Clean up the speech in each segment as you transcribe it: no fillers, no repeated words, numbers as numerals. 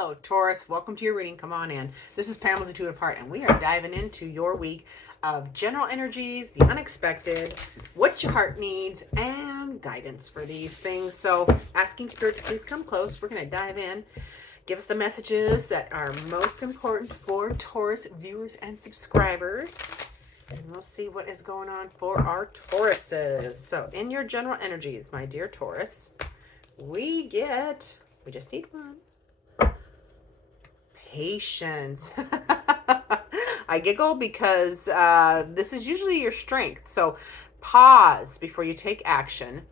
Hello, Taurus. Welcome to your reading. Come on in. This is Pamela's Intuitive Heart, and we are diving into your week of general energies, the unexpected, what your heart needs, and guidance for these things. So, asking Spirit to please come close. We're going to dive in. Give us the messages that are most important for Taurus viewers and subscribers. And we'll see what is going on for our Tauruses. So, in your general energies, my dear Taurus, we just need one. Patience. I giggle because this is usually your strength. So pause before you take action.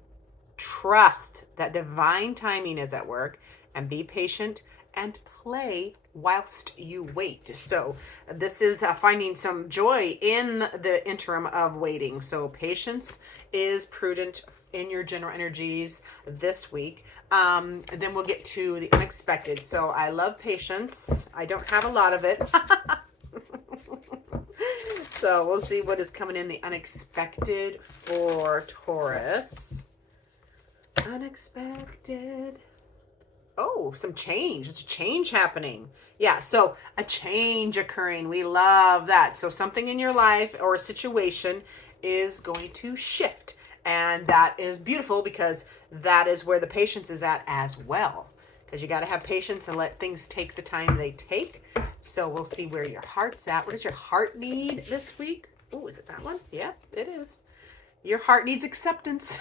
Trust that divine timing is at work, and be patient and play whilst you wait. So this is finding some joy in the interim of waiting. So patience is prudent in your general energies this week. Then we'll get to the unexpected. So I love patience. I don't have a lot of it. So we'll see what is coming in the unexpected for Taurus. Unexpected. Oh, some change. It's a change happening. Yeah, so a change occurring. We love that. So something in your life or a situation is going to shift. And that is beautiful because that is where the patience is at as well. Because you got to have patience and let things take the time they take. So we'll see where your heart's at. What does your heart need this week? Oh, is it that one? Yeah, it is. Your heart needs acceptance.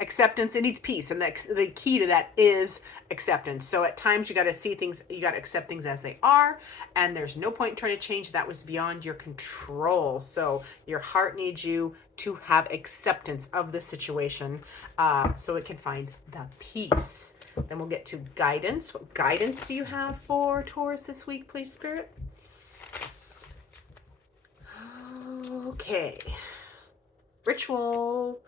Acceptance, it needs peace. And the key to that is acceptance. So at times you got to see things, you got to accept things as they are. And there's no point in trying to change. That was beyond your control. So your heart needs you to have acceptance of the situation so it can find the peace. Then we'll get to guidance. What guidance do you have for Taurus this week, please, Spirit? Okay. Ritual.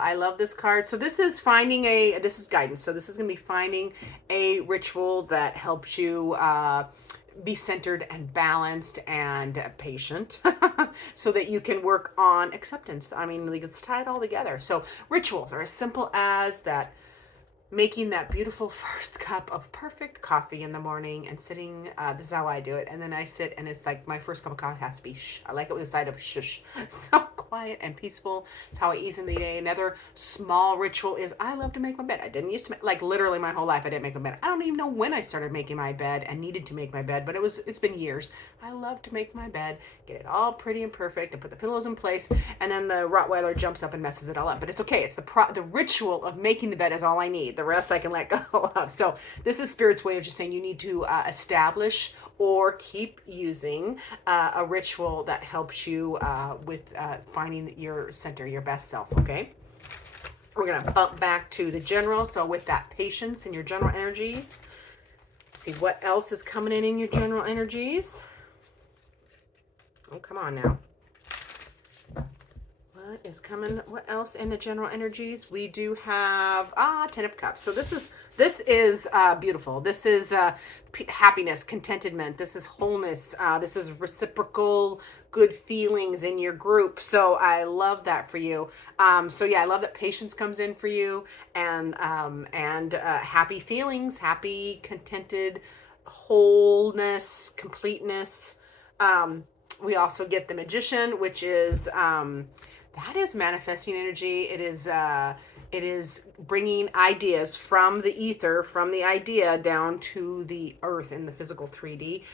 I love this card. So this is this is guidance. So this is going to be finding a ritual that helps you be centered and balanced and patient so that you can work on acceptance. I mean, let's tie it all together. So rituals are as simple as that. Making that beautiful first cup of perfect coffee in the morning and sitting, this is how I do it. And then I sit and it's like my first cup of coffee has to be shh. I like it with a side of shush. So quiet and peaceful. It's how I ease in the day. Another small ritual is I love to make my bed. I didn't used to make, like literally my whole life I didn't make my bed. I don't even know when I started making my bed and needed to make my bed, but it's been years. I love to make my bed, get it all pretty and perfect and put the pillows in place, and then the Rottweiler jumps up and messes it all up. But it's okay. It's the ritual of making the bed is all I need. The rest I can let go of. So this is Spirit's way of just saying you need to establish or keep using a ritual that helps you with finding your center, your best self, okay? We're going to bump back to the general. So with that patience in your general energies, see what else is coming in your general energies. Oh, come on now. What is coming? What else in the general energies? We do have 10 of Cups. So this is beautiful. This is happiness, contentment. This is wholeness. This is reciprocal good feelings in your group. So I love that for you. So yeah, I love that patience comes in for you, and happy feelings, happy, contented, wholeness, completeness. We also get the Magician, which is that is manifesting energy. It is bringing ideas from the ether, from the idea down to the earth in the physical 3D,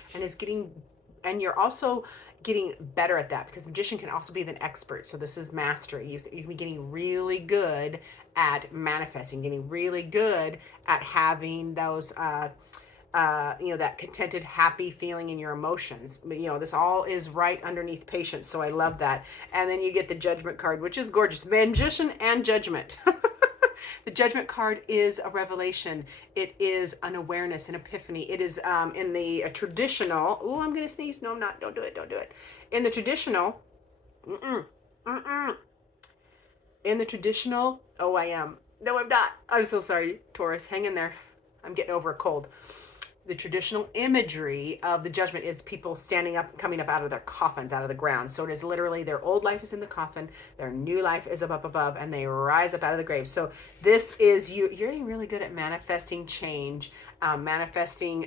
and you're also getting better at that because Magician can also be an expert. So this is mastery. You can be getting really good at manifesting, getting really good at having those that contented, happy feeling in your emotions. This all is right underneath patience. So I love that. And then you get the Judgment card, which is gorgeous. Magician and Judgment. The Judgment card is a revelation. It is an awareness, an epiphany. It is in the traditional, oh, I'm going to sneeze. No, I'm not. Don't do it. Don't do it. In the traditional, in the traditional, oh, I am. No, I'm not. I'm so sorry, Taurus. Hang in there. I'm getting over a cold. the traditional imagery of the judgment is people standing up, coming up out of their coffins, out of the ground. So it is literally their old life is in the coffin, their new life is up above, and they rise up out of the grave. So this is you. You're getting really good at manifesting change, manifesting,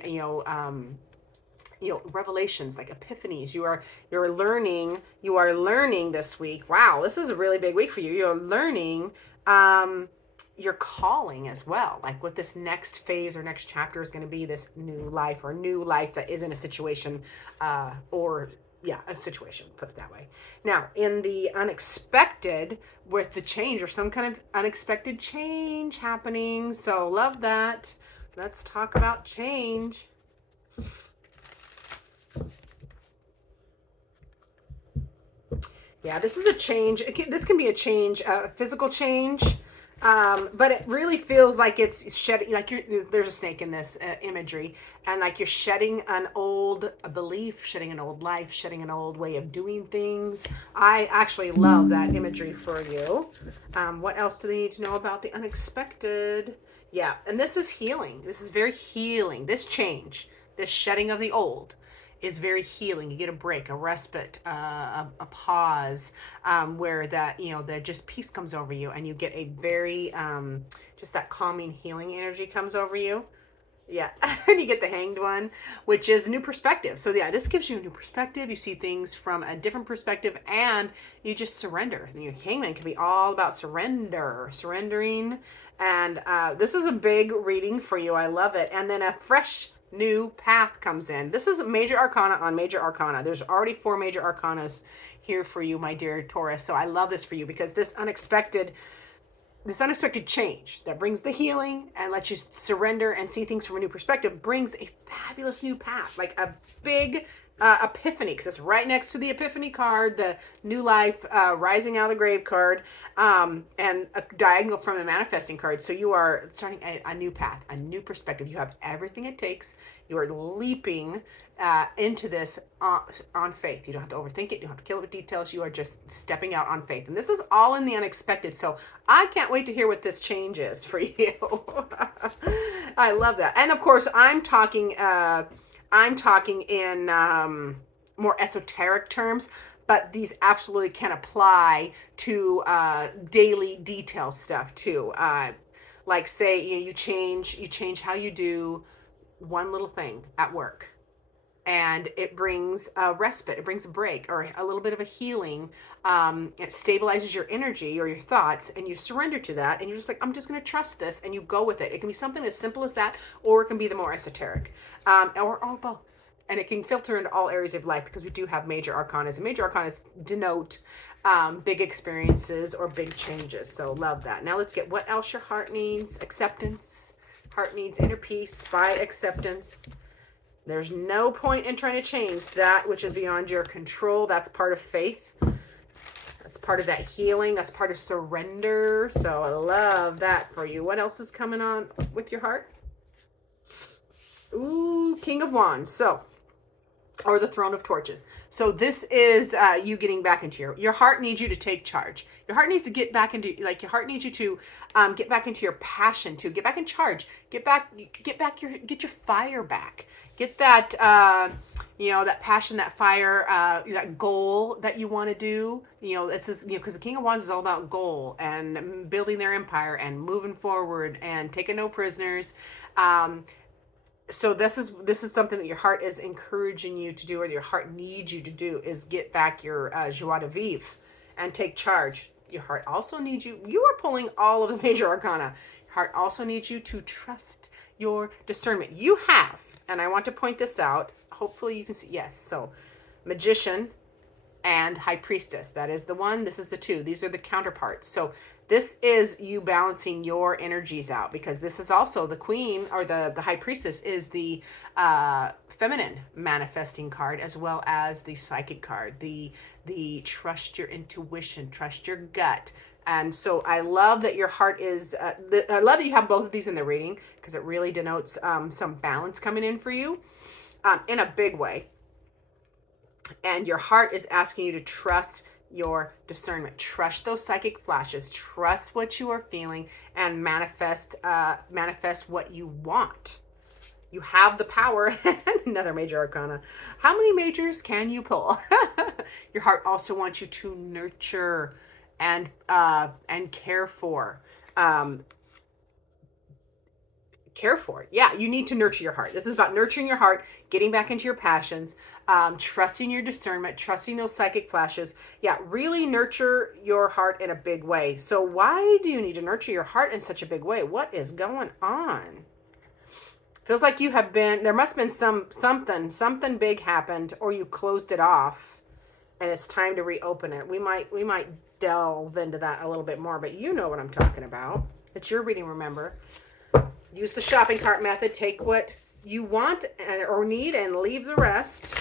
revelations, like epiphanies. You're learning this week. Wow, this is a really big week for you. You're learning your calling as well, like what this next phase or next chapter is going to be, this new life that isn't a situation, a situation, put it that way. Now, in the unexpected, with the change or some kind of unexpected change happening. So love that. Let's talk about change. Yeah, this is a change. This can be a change, a physical change. But it really feels like it's shedding, like there's a snake in this imagery, and like you're shedding an old belief, shedding an old life, shedding an old way of doing things. I actually love that imagery for you. What else do they need to know about the unexpected? Yeah, and this is healing. This is very healing. This change, this shedding of the old, is very healing. You get a break, a respite, a pause, where that, that just peace comes over you, and you get a very, just that calming, healing energy comes over you. Yeah, and you get the Hanged One, which is a new perspective. So yeah, this gives you a new perspective. You see things from a different perspective, and you just surrender. Your Hangman can be all about surrendering. And this is a big reading for you. I love it. And then a fresh new path comes in. This is a major arcana on major arcana. There's already 4 major arcanas here for you, my dear Taurus. So I love this for you, because this unexpected change that brings the healing and lets you surrender and see things from a new perspective brings a fabulous new path, like a big epiphany, because it's right next to the Epiphany card, the new life, rising out of the grave card, and a diagonal from the manifesting card. So you are starting a new path, a new perspective. You have everything it takes. You are leaping into this on faith. You don't have to overthink it. You don't have to kill it with details. You are just stepping out on faith. And this is all in the unexpected. So I can't wait to hear what this change is for you. I love that. And of course, I'm talking in more esoteric terms, but these absolutely can apply to daily detail stuff too. Like say you change how you do one little thing at work, and it brings a respite, it brings a break or a little bit of a healing. It stabilizes your energy or your thoughts, and you surrender to that, and you're just like, I'm just going to trust this, and you go with it. It can be something as simple as that, or it can be the more esoteric, or both. And it can filter into all areas of life, because we do have major arcanas, and major arcanas denote big experiences or big changes. So love that. Now let's get what else your heart needs. Acceptance. Heart needs inner peace by acceptance. There's no point in trying to change that which is beyond your control. That's part of faith. That's part of that healing. That's part of surrender. So I love that for you. What else is coming on with your heart? Ooh, King of Wands. So, or the Throne of Torches. So this is you getting back into your heart needs you to take charge. Your heart needs to get back into, like, your heart needs you to get back into your passion, to get back in charge, get your fire back, get that that passion, that fire, that goal that you want to do. This is, because the King of Wands is all about goal and building their empire and moving forward and taking no prisoners. So this is something that your heart is encouraging you to do, or your heart needs you to do, is get back your joie de vivre and take charge. Your heart also needs you. You are pulling all of the major arcana. Your heart also needs you to trust your discernment. You have, and I want to point this out. Hopefully you can see. Yes. So Magician and High Priestess. That is the one. This is the 2. These are the counterparts. So this is you balancing your energies out, because this is also the Queen, or the High Priestess is the feminine manifesting card, as well as the psychic card, the trust your intuition, trust your gut. And so I love that your heart is, I love that you have both of these in the reading, because it really denotes some balance coming in for you in a big way. And your heart is asking you to trust your discernment, trust those psychic flashes, trust what you are feeling, and manifest what you want. You have the power. Another major arcana. How many majors can you pull? Your heart also wants you to nurture and care for. Care for it. Yeah, you need to nurture your heart. This is about nurturing your heart, getting back into your passions, trusting your discernment, trusting those psychic flashes. Yeah, really nurture your heart in a big way. So why do you need to nurture your heart in such a big way? What is going on? Feels like you have been, there must have been something big happened, or you closed it off and it's time to reopen it. We might delve into that a little bit more, but you know what I'm talking about. It's your reading, remember. Use the shopping cart method. Take what you want or need and leave the rest.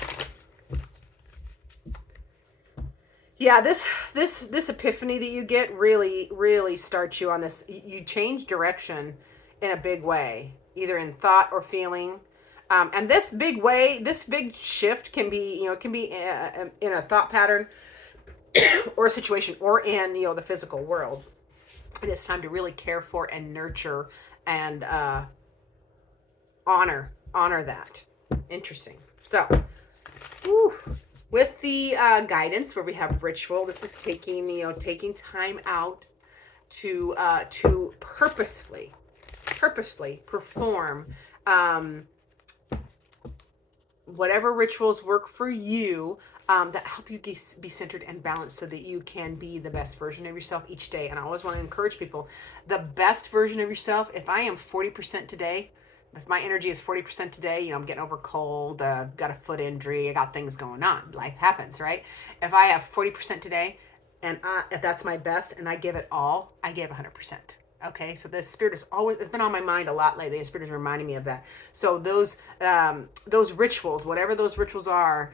Yeah, this epiphany that you get really starts you on this. You change direction in a big way, either in thought or feeling. And this big shift can be, it can be in a thought pattern or a situation, or in, the physical world. And it's time to really care for and nurture and honor that. Interesting. So, with the guidance where we have ritual, this is taking time out to purposefully perform whatever rituals work for you, that help you be centered and balanced so that you can be the best version of yourself each day. And I always want to encourage people, the best version of yourself, if I am 40% today, if my energy is 40% today, I'm getting over cold, got a foot injury, I got things going on. Life happens, right? If I have 40% today, and if that's my best, and I give it all, I give 100%. Okay, so the Spirit is always, it's been on my mind a lot lately. The Spirit is reminding me of that. So those rituals, whatever those rituals are,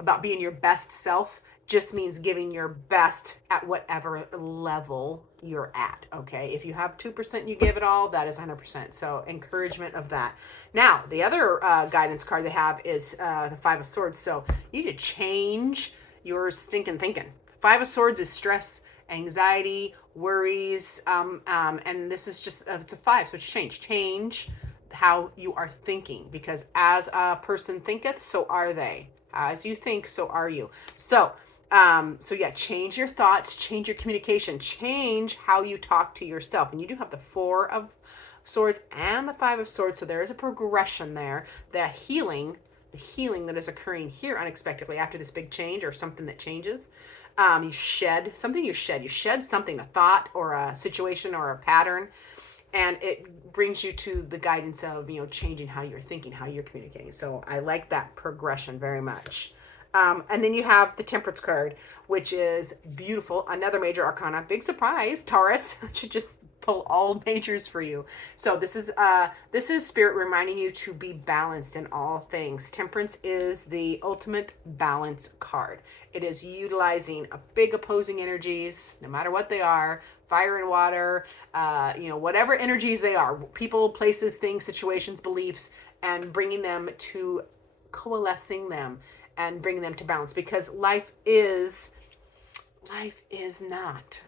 about being your best self, just means giving your best at whatever level you're at. Okay, if you have 2%, you give it all, that is 100%. So encouragement of that. Now, the other guidance card they have is the Five of Swords. So you need to change your stinking thinking. Five of Swords is stress, anxiety, worries, and this is just it's a 5, so it's change how you are thinking, because as a person thinketh, so are they. As you think, so are you. So yeah, change your thoughts, change your communication, change how you talk to yourself. And you do have the 4 of Swords and the 5 of Swords, so there is a progression there. The healing that is occurring here unexpectedly after this big change, or something that changes. You shed something, a thought or a situation or a pattern, and it brings you to the guidance of, changing how you're thinking, how you're communicating. So I like that progression very much. And then you have the Temperance card, which is beautiful. Another major arcana. Big surprise, Taurus. I should just pull all majors for you. So this is Spirit reminding you to be balanced in all things. Temperance is the ultimate balance card. It is utilizing a big opposing energies, no matter what they are, fire and water, whatever energies they are, people, places, things, situations, beliefs, and bringing them to coalescing them and bringing them to balance, because life is not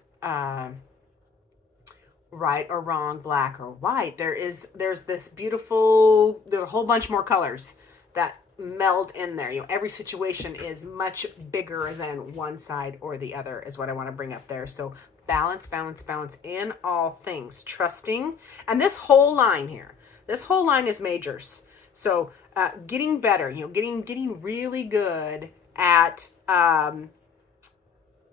right or wrong, black or white. There's this beautiful, there's a whole bunch more colors that meld in there. Every situation is much bigger than one side or the other, is what I want to bring up there. So balance in all things, trusting. And this whole line is majors. So getting better, getting really good at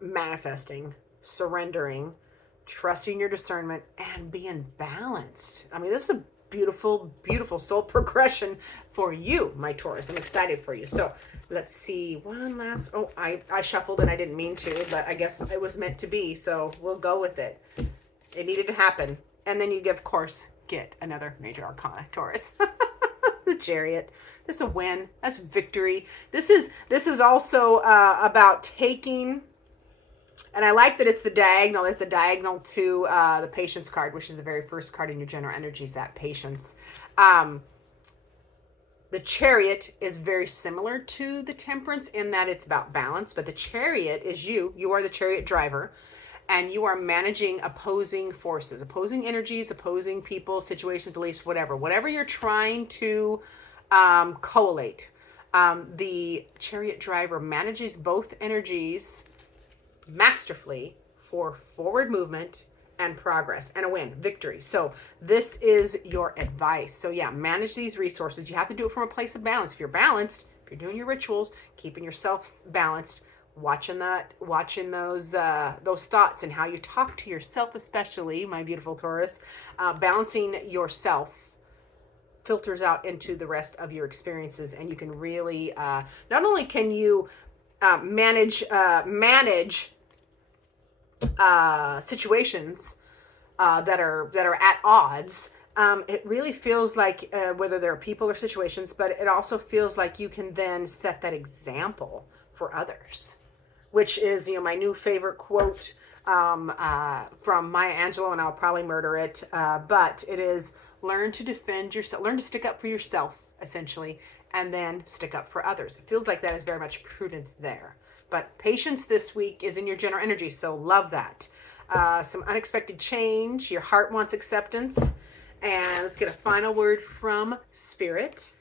manifesting, surrendering, trusting your discernment, and being balanced. I mean, this is a beautiful soul progression for you, my Taurus. I'm excited for you. So let's see one last, I shuffled and I didn't mean to, but I guess it was meant to be. So we'll go with it. It needed to happen. And then you, of course, get another major arcana, Taurus. The Chariot. This is a win. That's victory. This is also about taking. And I like that it's the diagonal. It's the diagonal to the Patience card, which is the very first card in your general energies, that Patience. The Chariot is very similar to the Temperance in that it's about balance, but the Chariot is you. You are the chariot driver. and you are managing opposing forces, opposing energies, opposing people, situations, beliefs, whatever you're trying to collate. The chariot driver manages both energies masterfully for forward movement and progress and a win, victory. So this is your advice. So yeah, manage these resources. You have to do it from a place of balance. If you're balanced, if you're doing your rituals, keeping yourself balanced, watching those thoughts and how you talk to yourself, especially my beautiful Taurus, balancing yourself filters out into the rest of your experiences, and you can really not only can you manage situations that are at odds. It really feels like whether they're people or situations, but it also feels like you can then set that example for others, which is, my new favorite quote from Maya Angelou, and I'll probably murder it, but it is, learn to defend yourself, learn to stick up for yourself, essentially, and then stick up for others. It feels like that is very much prudent there. But patience this week is in your general energy, so love that. Some unexpected change. Your heart wants acceptance. And let's get a final word from Spirit.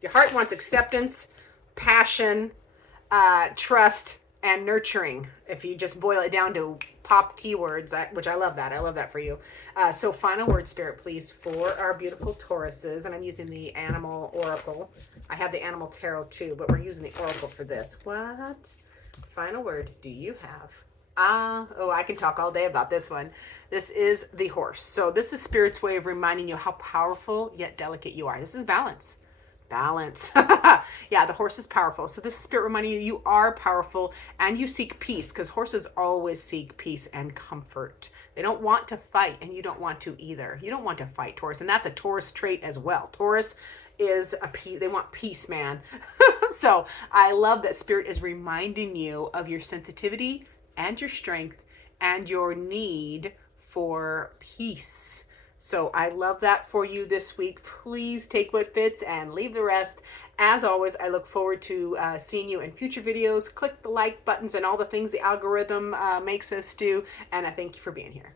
Your heart wants acceptance, passion, trust, and nurturing. If you just boil it down to pop keywords, which I love that. I love that for you. So final word, Spirit, please, for our beautiful Tauruses. And I'm using the Animal Oracle. I have the Animal Tarot too, but we're using the Oracle for this. What final word do you have? I can talk all day about this one. This is the Horse. So this is Spirit's way of reminding you how powerful yet delicate you are. This is balance. Balance. Yeah, the Horse is powerful. So this is Spirit reminding you you are powerful and you seek peace, because horses always seek peace and comfort. They don't want to fight, and you don't want to either. You don't want to fight, Taurus, and that's a Taurus trait as well. Taurus is a peace. They want peace, man. So I love that Spirit is reminding you of your sensitivity and your strength and your need for peace. So I love that for you this week. Please take what fits and leave the rest. As always, I look forward to seeing you in future videos. Click the like buttons and all the things the algorithm makes us do. And I thank you for being here.